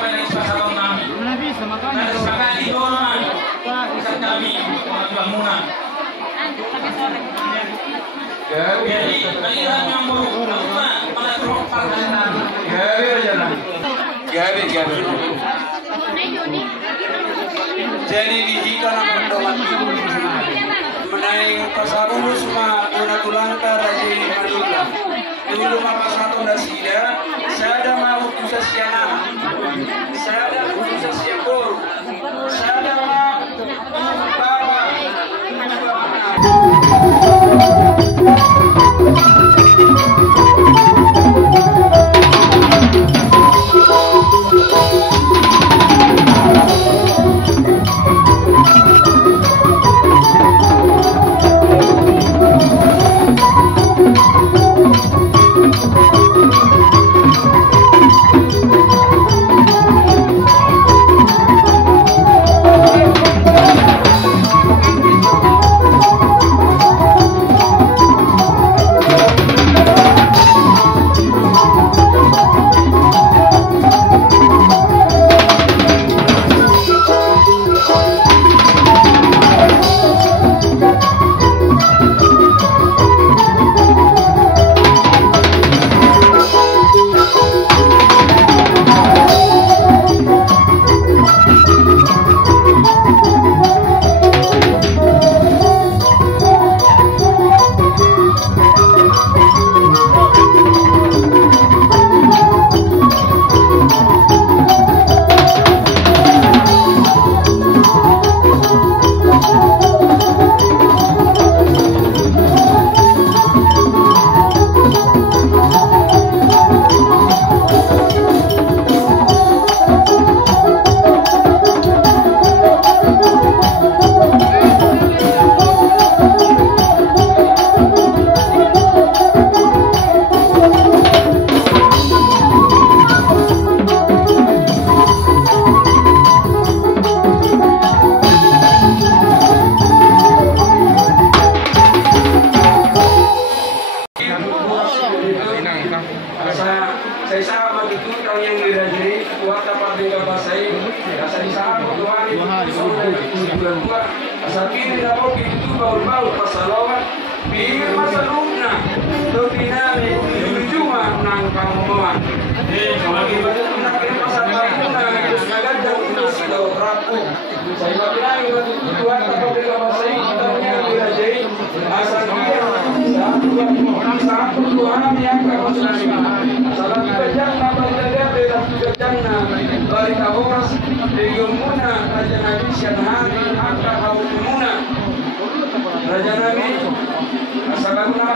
pada pasal kami. Ada sekali dorong kami bangunan. Jadi aliran yang berubah pada trompet dan Gabi. Jadi dihikan ang pendoman menaik pasarulus ma unatulanta raji manula dulu mapasatong nasida sada mau kusasya sada kusasya kor sada baba saya sama begitu kalau yang dirajai kuat dapat dengan bahasai saya sama dua hari bulan dua asal kini dapat itu bau pasalawan bir masalungna topinami cuma nang kamuan bagi banyak nak pasaluna nagandang terus do rapu saya bilang itu kuat dapat dengan bahasai kita yang dirajai asal kini satu dua hari yang salah janna berjaga beda janna bari kahoras digumuna raja nabi syadhani angka haumuna raja nabi asabuna